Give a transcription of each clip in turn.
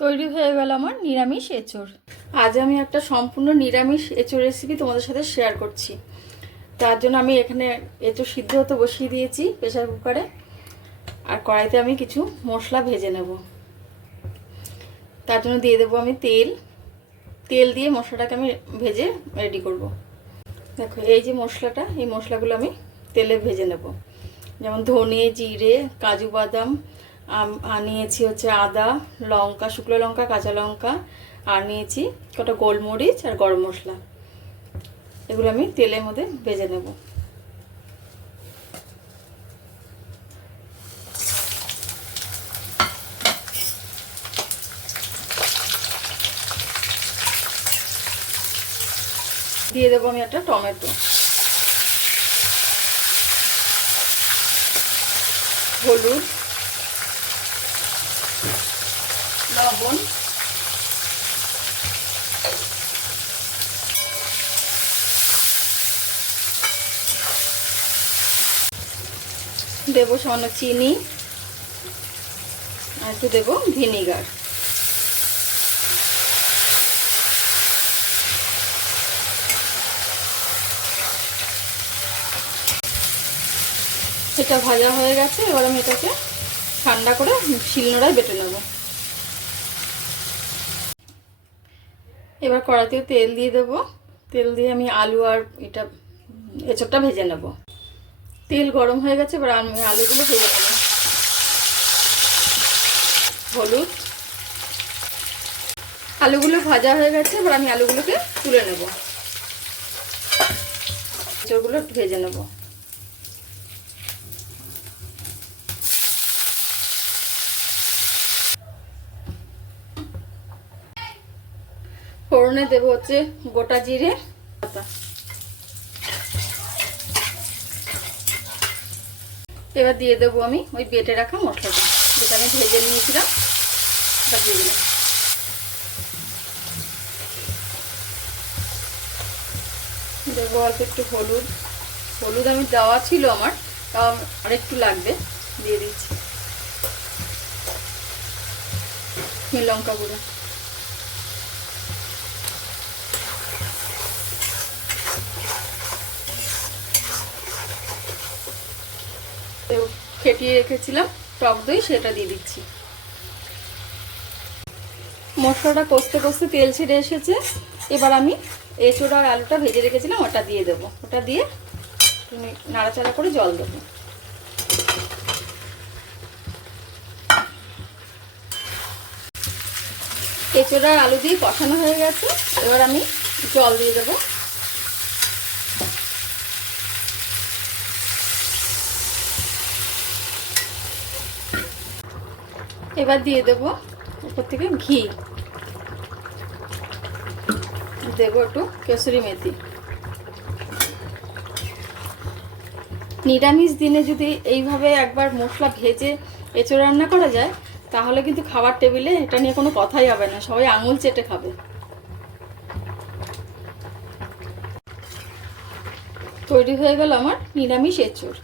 তৈরি হয়ে গেল আমার নিরামিষ এঁচড়। আজ আমি একটা সম্পূর্ণ নিরামিষ এঁচড় রেসিপি তোমাদের সাথে শেয়ার করছি। তার জন্য আমি এখানে এঁচড় সিদ্ধ হতে বসিয়ে দিয়েছি প্রেশার কুকারে আর কড়াইতে আমি কিছু মশলা ভেজে নেব। তার জন্য দিয়ে দেবো আমি তেল। তেল দিয়ে মশলাটাকে আমি ভেজে রেডি করব। দেখো, এই যে মশলাটা, এই মশলাগুলো আমি তেলে ভেজে নেব। যেমন ধনে, জিরে, কাজু বাদাম নিয়েছি হচ্ছে আদা, লঙ্কা, শুকনো লঙ্কা, কাঁচা লঙ্কা, আর নিয়েছি কটা গোলমরিচ আর গরম মশলা। এগুলো আমি তেলের মধ্যে ভেজে নেব। দিয়ে দেবো আমি একটা টমেটো। হলুদ লবণ। দেবো সামান্য চিনি আর একটু দেবো ভিনিগার। এটা ভাজা হয়ে গেছে, এবার আমি এটাকে ঠান্ডা করে শিলনোড়ায় বেটে নেব। এবার কড়াতে তেল দিয়ে দেব। তেল দিয়ে আমি আলু আর এটা, এঁচড়টা ভেজে নেব। তেল গরম হয়ে গেছে, এবার আমি আলুগুলো ভেজে নেব। হলুদ। আলুগুলো ভাজা হয়ে গেছে, এবার আমি আলুগুলোকে তুলে নেব। এঁচড়গুলো ভেজে নেব। ফোড়নে দেবো হচ্ছে গোটা জিরে পাতা। এবার দিয়ে দেবো আমি ওই বেটে রাখা মশলাটা, যেটা আমি ভেজে নিয়েছিলাম, ওটা দিয়ে দিলাম। দেবো অল্প একটু হলুদ। হলুদ আমি দেওয়া ছিল আমার, তাও আর একটু লাগবে, দিয়ে দিচ্ছি। লঙ্কা গুঁড়ো। ফেটিয়ে রেখেছিলাম, টক দই সেটা দিয়ে দিচ্ছি। মশলাটা কষতে কষতে তেল ছেড়ে এসেছে। এবার আমি এঁচোড় আর আলুটা ভেজে রেখেছিলাম, ওটা দিয়ে দেবো। ওটা দিয়ে তুমি নাড়াচাড়া করে জল দেবো। এঁচোড় আর আলু দিয়ে কষানো হয়ে গেছে। এবার আমি জল দিয়ে দেবো। এবার দিয়ে দেব উপর থেকে ঘি। দেবো একটু কেসরি মেথি। নিরামিষ দিনে যদি এইভাবে একবার মশলা ভেজে এঁচড় রান্না করা যায়, তাহলে কিন্তু খাবার টেবিলে এটা নিয়ে কোনো কথাই হবে না, সবাই আঙুল চেটে খাবে। তৈরি হয়ে গেল আমার নিরামিষ এঁচড়।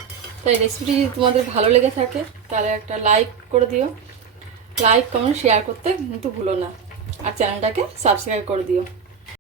তাই রেসিপিটি যদি তোমাদের ভালো লেগে থাকে, তাহলে একটা লাইক করে দিও। লাইক কমেন্ট শেয়ার করতে কিন্তু ভুলো না। আর চ্যানেলটাকে সাবস্ক্রাইব করে দিও।